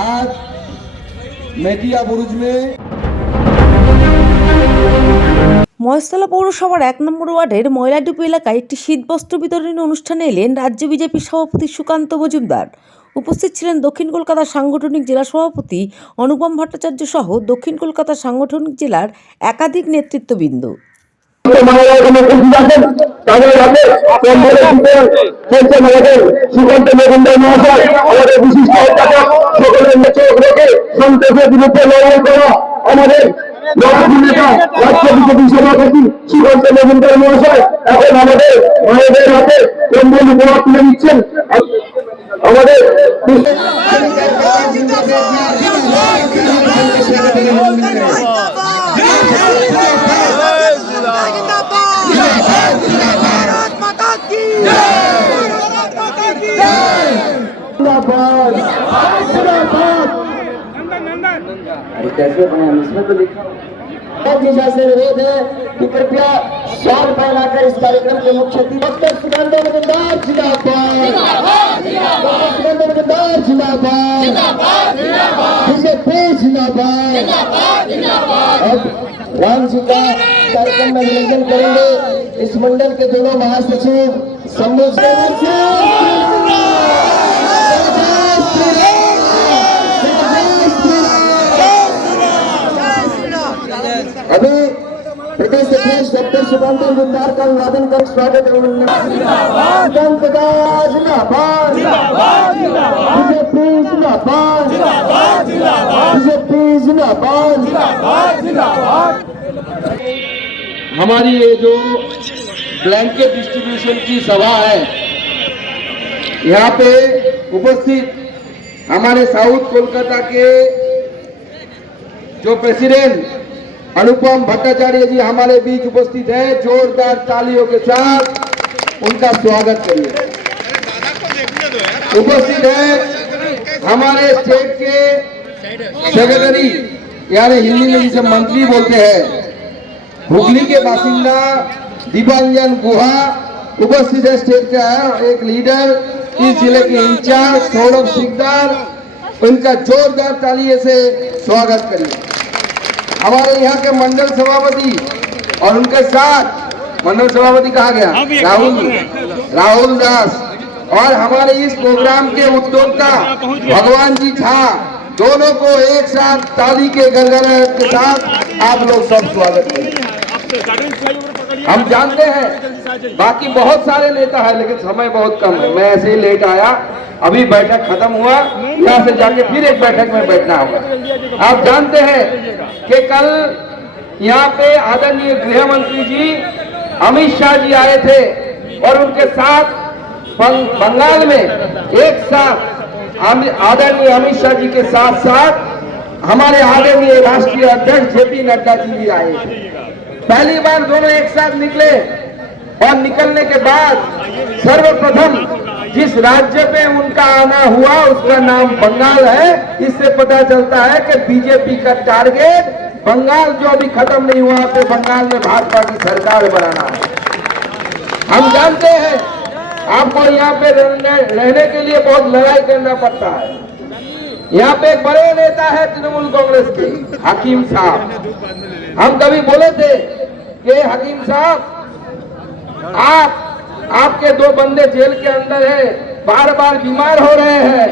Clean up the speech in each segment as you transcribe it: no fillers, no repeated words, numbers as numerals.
आज মেটিয়া বুরুজ में মহেশতলা পৌরসভার ১ নম্বর ওয়ার্ডের ময়লাডুপি এলাকায় একটি শীতবস্ত্র বিতরণী অনুষ্ঠানে এলেন রাজ্য বিজেপি সভাপতি সুকান্ত মজুমদার। উপস্থিত ছিলেন দক্ষিণ কলকাতা সাংগঠনিক জেলা সভাপতি অনুপম ভট্টাচার্য সহ দক্ষিণ কলকাতা সাংগঠনিক জেলার একাধিক নেতৃত্ববৃন্দ। আমাদের রাজ্য বিজেপি সভাপতি সুকান্ত মজুমদার মহাশয় এখন আমাদের মায়েদের হাতে কম্বল উপহার তুলে দিচ্ছেন। আমাদের कैसे बने हम इसमें तो लिखा से अनुरोध है कि कृपया शॉल पहनाकर इस कार्यक्रम के मुख्य अतिथि डॉक्टर सुकांत मजूमदार जिंदाबाद, सुकांत मजूमदार जिंदाबाद, बीजेपी जिंदाबाद। अब राम जी का कार्यक्रम में अभिनंदन करेंगे इस मंडल के दोनों महासचिव सम्मेलन। अभी प्रदेश अध्यक्ष डॉक्टर सुकांत मजूमदार का अभिवादन कर स्वागत है। बीजेपी जिंदाबाद, बीजेपी जिंदाबाद। हमारी ये जो ब्लैंकेट डिस्ट्रीब्यूशन की सभा है, यहाँ पे उपस्थित हमारे साउथ कोलकाता के जो प्रेसिडेंट अनुपम भट्टाचार्य जी हमारे बीच उपस्थित है। जोरदार तालियों के साथ उनका स्वागत करिए। उपस्थित है हमारे स्टेट के सेक्रेटरी यानी हिंदी में जिसे मंत्री बोलते हैं, हुगली के बासिंदा दीपांजन गुहा उपस्थित है। स्टेट का एक लीडर, इस जिले के इंचार्ज सौरभ सिकदार, उनका जोरदार तालियों से स्वागत करिए। हमारे यहाँ के मंडल सभापति और उनके साथ मंडल सभापति कहा गया राहुल दास, और हमारे इस प्रोग्राम के उद्योक्ता भगवान जी झा, दोनों को एक साथ ताली के गड़गड़ाहट के साथ आप लोग सब स्वागत करें। हम जानते हैं बाकी बहुत सारे नेता है, लेकिन समय बहुत कम है। मैं ऐसे ही लेट आया, अभी बैठक खत्म हुआ, यहाँ से जाके फिर एक बैठक में बैठना होगा। आप जानते हैं कि कल यहाँ पे आदरणीय गृह मंत्री जी अमित शाह जी आए थे और उनके साथ बंगाल में एक साथ आदरणीय अमित शाह जी के साथ साथ हमारे आदरणीय राष्ट्रीय अध्यक्ष जेपी नड्डा जी भी आए थे। पहली बार दोनों एक साथ निकले और निकलने के बाद सर्वप्रथम जिस राज्य पे उनका आना हुआ उसका नाम बंगाल है। इससे पता चलता है कि बीजेपी का टारगेट बंगाल जो अभी खत्म नहीं हुआ तो बंगाल में भाजपा की सरकार बनाना है। हम जानते हैं आपको यहाँ पे रहने के लिए बहुत लड़ाई करना पड़ता है। यहाँ पे एक बड़े नेता है तृणमूल कांग्रेस के हकीम साहब। हम कभी बोले थे कि हकीम साहब आपके दो बंदे जेल के अंदर है, बार बार बीमार हो रहे हैं,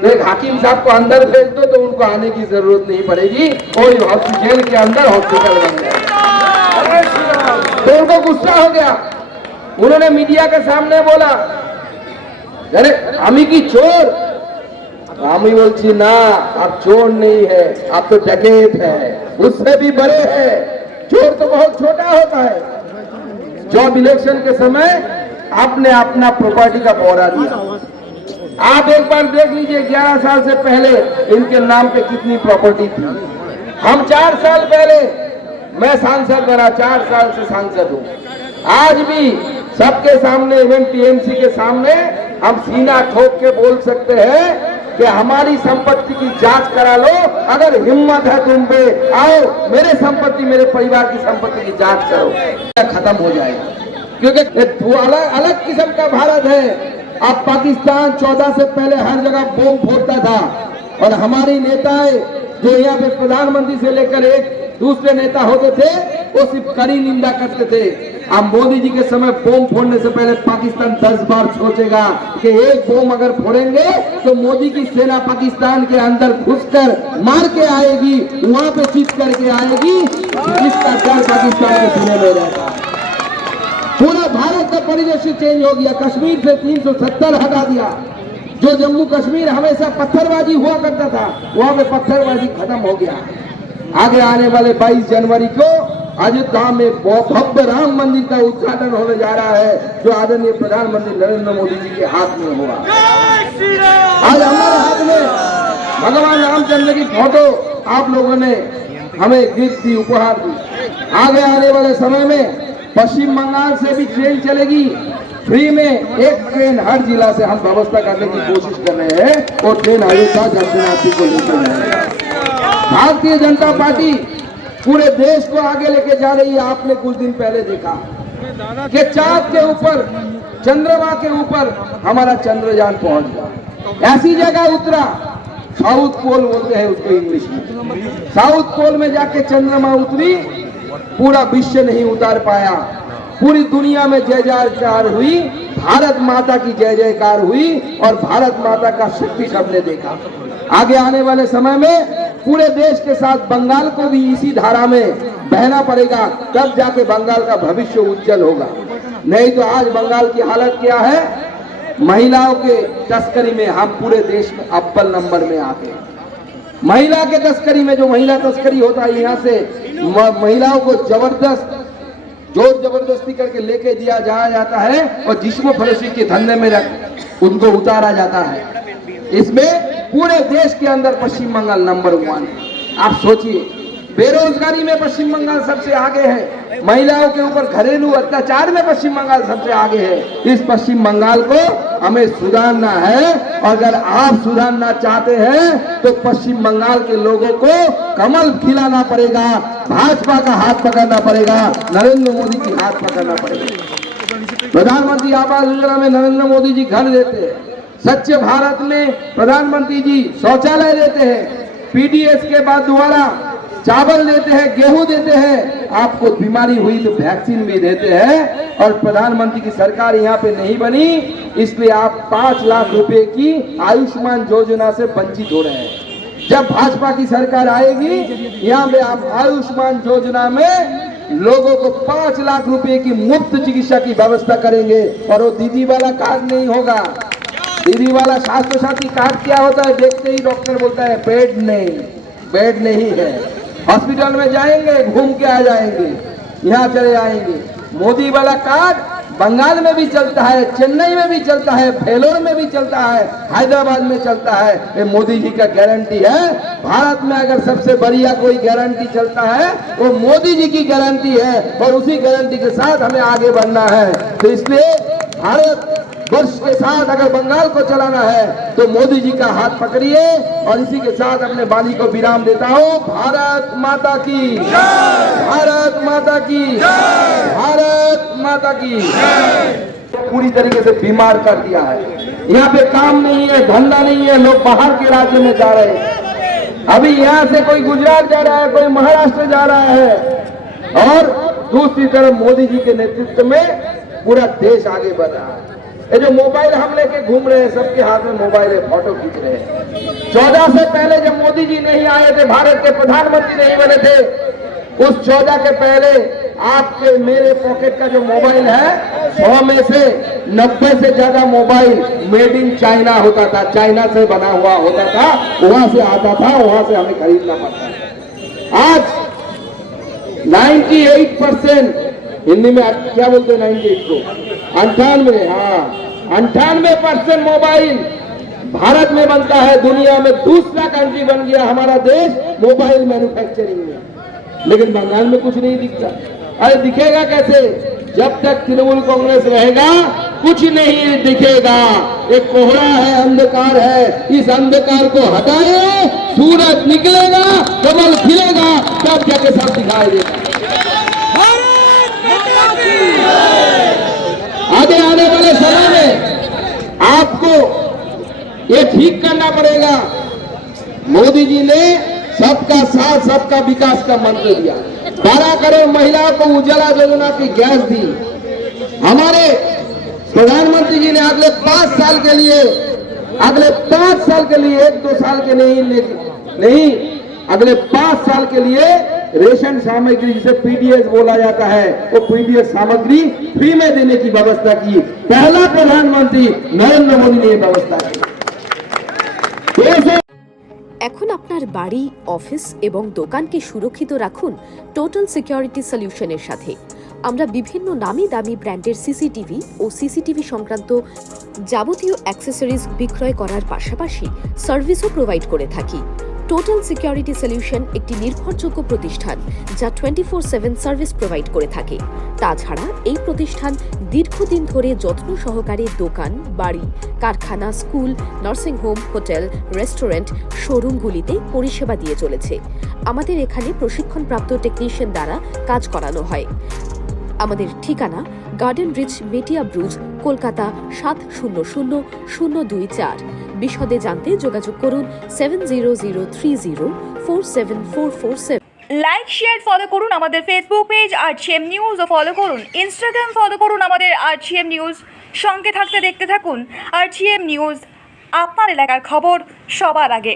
तो एक हकीम साहब को अंदर भेज दो तो उनको आने की जरूरत नहीं पड़ेगी और जेल के अंदर हॉस्पिटल बन गया। तो उनको गुस्सा हो गया, उन्होंने मीडिया के सामने बोला अरे हमी की चोर। हमी बोलती ना, आप चोर नहीं है, आप तो डकैत है, उससे भी बड़े है। चोर तो बहुत छोटा होता है। जब इलेक्शन के समय आपने अपना प्रॉपर्टी का ब्यौरा दिया, आप एक बार देख लीजिए 11 साल से पहले इनके नाम पे कितनी प्रॉपर्टी थी। हम 4 साल पहले, मैं सांसद बना, 4 साल से सांसद हूँ। आज भी सबके सामने, इवन टीएमसी के सामने हम सीना ठोक के बोल सकते हैं कि हमारी संपत्ति की जांच करा लो, अगर हिम्मत है तुम पे आओ, मेरे संपत्ति, मेरे परिवार की संपत्ति की जांच करो, खत्म हो जाएगा। क्योंकि अलग किस्म का भारत है। अब पाकिस्तान 14 से पहले हर जगह बम फोड़ता था, और हमारे नेताएं जो यहाँ पे प्रधानमंत्री से लेकर एक दूसरे नेता होते थे वो सिर्फ कड़ी निंदा करते थे। अब मोदी जी के समय बम फोड़ने से पहले पाकिस्तान 10 बार सोचेगा कि एक बम अगर फोड़ेंगे तो मोदी की सेना पाकिस्तान के अंदर घुसकर मार के आएगी, वहां पे चित करके आएगी, जिसका डर पाकिस्तान के सीने में रहेगा। पूरा भारत का परिदृश्य चेंज हो गया। कश्मीर से 370 हटा दिया। जो जम्मू कश्मीर हमेशा पत्थरबाजी हुआ करता था, वहां पे पत्थरबाजी खत्म हो गया। आगे आने वाले 22 जनवरी को अयोध्या में भव्य राम मंदिर का उद्घाटन होने जा रहा है, जो आदरणीय प्रधानमंत्री नरेंद्र मोदी जी के हाथ में होगा। आज हमारे हाथ में भगवान रामचंद्र की फोटो आप लोगों ने हमें गिफ्ट दी, उपहार दी। आगे आने वाले समय में पश्चिम बंगाल से भी ट्रेन चलेगी फ्री में। एक ट्रेन हर जिला से हम व्यवस्था करने की कोशिश कर रहे हैं और ट्रेन अयोध्या दर्शनार्थी को लेकर जाएगी। भारतीय जनता पार्टी पूरे देश को आगे लेके जा रही है। आपने कुछ दिन पहले देखा कि चांद के ऊपर, चंद्रमा के ऊपर हमारा चंद्रयान पहुंच गया। ऐसी जगह उतरा, साउथ पोल बोलते हैं उसको इंग्लिश में। साउथ पोल में जाके चंद्रमा उतरी, पूरा विश्व नहीं उतार पाया। पूरी दुनिया में जय जयकार हुई, भारत माता की जय जयकार हुई और भारत माता का शक्ति सबने देखा। आगे आने वाले समय में पूरे देश के साथ बंगाल को भी इसी धारा में बहना पड़ेगा, तब जाके बंगाल का भविष्य उज्जवल होगा। नहीं तो आज बंगाल की हालत क्या है? महिलाओं के तस्करी में हम पूरे देश में अव्वल नंबर में आते हैं। महिला के तस्करी में, जो महिला तस्करी होता है, यहाँ से महिलाओं को जोर जबरदस्ती करके लेके दिया जाता है और जिस्म फरोशी के धंधे में उनको उतारा जाता है। इसमें पूरे देश के अंदर पश्चिम बंगाल नंबर 1 है। आप सोचिए, बेरोजगारी में पश्चिम बंगाल सबसे आगे है, महिलाओं के ऊपर घरेलू अत्याचार में पश्चिम बंगाल सबसे आगे है। इस पश्चिम बंगाल को हमें सुधारना है और अगर आप सुधारना चाहते हैं तो पश्चिम बंगाल के लोगों को कमल खिलाना पड़ेगा, भाजपा का हाथ पकड़ना पड़ेगा, नरेंद्र मोदी की हाथ पकड़ना पड़ेगा। प्रधानमंत्री आवास योजना में नरेंद्र मोदी जी घर देते हैं, स्वच्छ भारत में प्रधानमंत्री जी शौचालय देते हैं, पीडीएस के बाद दोबारा चावल देते हैं, गेहूं देते हैं, आपको बीमारी हुई तो वैक्सीन भी देते हैं। और प्रधानमंत्री की सरकार यहाँ पे नहीं बनी, इसलिए आप 5 लाख रुपए की आयुष्मान योजना से वंचित हो रहे हैं। जब भाजपा की सरकार आएगी, यहाँ पे आप आयुष्मान योजना में लोगों को 5 लाख रुपए की मुफ्त चिकित्सा की व्यवस्था करेंगे। और वो दीदी वाला कार्ड नहीं होगा। दीदी वाला स्वास्थ्य साथी कार्ड क्या होता है? देखते ही डॉक्टर बोलता है बेड नहीं है, हॉस्पिटल में जाएंगे, घूम के आ जाएंगे, यहाँ चले आएंगे। मोदी वाला कार्ड बंगाल में भी चलता है, चेन्नई में भी चलता है, वेलोर में भी चलता है, हैदराबाद में चलता है। ये मोदी जी का गारंटी है। भारत में अगर सबसे बढ़िया कोई गारंटी चलता है वो मोदी जी की गारंटी है और उसी गारंटी के साथ हमें आगे बढ़ना है। तो इसलिए भारत वर्ष के साथ अगर बंगाल को चलाना है तो मोदी जी का हाथ पकड़िए। और इसी के साथ अपने वाणी को विराम देता हूँ। भारत माता की, भारत माता की, भारत माता की। पूरी तरीके से बीमार कर दिया है। यहाँ पे काम नहीं है, धंधा नहीं है, लोग बाहर के राज्य में जा रहे हैं। अभी यहाँ से कोई गुजरात जा रहा है, कोई महाराष्ट्र जा रहा है और दूसरी तरफ मोदी जी के नेतृत्व में पूरा देश आगे बढ़ रहा है। ये जो मोबाइल हम लेके घूम रहे हैं, सबके हाथ में मोबाइल है, फोटो खींच रहे हैं। 14 से पहले जब मोदी जी नहीं आए थे, भारत के प्रधानमंत्री नहीं बने थे, उस 14 के पहले आपके मेरे पॉकेट का जो मोबाइल है, 100 में से 90 से ज्यादा मोबाइल मेड इन चाइना होता था, चाइना से बना हुआ होता था, वहां से आता था, वहां से हमें खरीदना पड़ता था। आज 98%, हिंदी में क्या बोलते हैं 98 को? 98, हाँ 98% मोबाइल भारत में बनता है। दुनिया में दूसरा कंट्री बन गया हमारा देश मोबाइल मैन्युफैक्चरिंग में। लेकिन बंगाल में कुछ नहीं दिखता। अरे दिखेगा कैसे? जब तक तृणमूल कांग्रेस रहेगा कुछ नहीं दिखेगा। एक कोहरा है, अंधकार है, इस अंधकार को हटाए, सूरज निकलेगा, कमल खिलेगा, तब जाके सब दिखाई देगा। आगे आने वाले समय में आपको ये ठीक करना पड़ेगा मोदी जी ने सबका साथ सबका विकास का मंत्र दिया। 12 करोड़ महिलाओं को उज्ज्वला योजना की गैस दी। हमारे प्रधानमंत्री जी ने अगले 5 साल के लिए 1-2 साल के नहीं अगले 5 साल के लिए रेशन सामग्री जिसे पीडीएस बोला जाता है, वो पीडीएस सामग्री फ्री में देने की व्यवस्था की। पहला प्रधानमंत्री नरेंद्र मोदी ने ये व्यवस्था की। এখন আপনার বাড়ি, অফিস এবং দোকানকে সুরক্ষিত রাখুন টোটাল সিকিউরিটি সলিউশনের সাথে। আমরা বিভিন্ন নামি দামি ব্র্যান্ডের সিসিটিভি ও সিসিটিভি সংক্রান্ত যাবতীয় অ্যাক্সেসরিজ বিক্রয় করার পাশাপাশি সার্ভিসও প্রোভাইড করে থাকি। টোটাল সিকিউরিটি সলিউশন একটি নির্ভরযোগ্য প্রতিষ্ঠান যা 24/7 সার্ভিস প্রোভাইড করে থাকে। তাছাড়া এই প্রতিষ্ঠান দীর্ঘদিন ধরে যত্ন সহকারে দোকান, বাড়ি, কারখানা, স্কুল, নার্সিংহোম, হোটেল, রেস্টুরেন্ট, শোরুমগুলিতে পরিষেবা দিয়ে চলেছে। আমাদের এখানে প্রশিক্ষণপ্রাপ্ত টেকনিশিয়ান দ্বারা কাজ করানো হয়। আমাদের ঠিকানা গার্ডেন রিচ, মেটিয়া ব্রুজ, কলকাতা 700024। বিশদে জানতে যোগাযোগ করুন 7003047447। লাইক শেয়ার ফলো করুন আমাদের ফেসবুক পেজ আরটিএম নিউজ ও ফলো করুন ইনস্টাগ্রাম ফলো করুন আমাদের আরটিএম নিউজ। সঙ্গে থাকতে দেখতে থাকুন আরটিএম নিউজ, আপনার এলাকার খবর সবার আগে।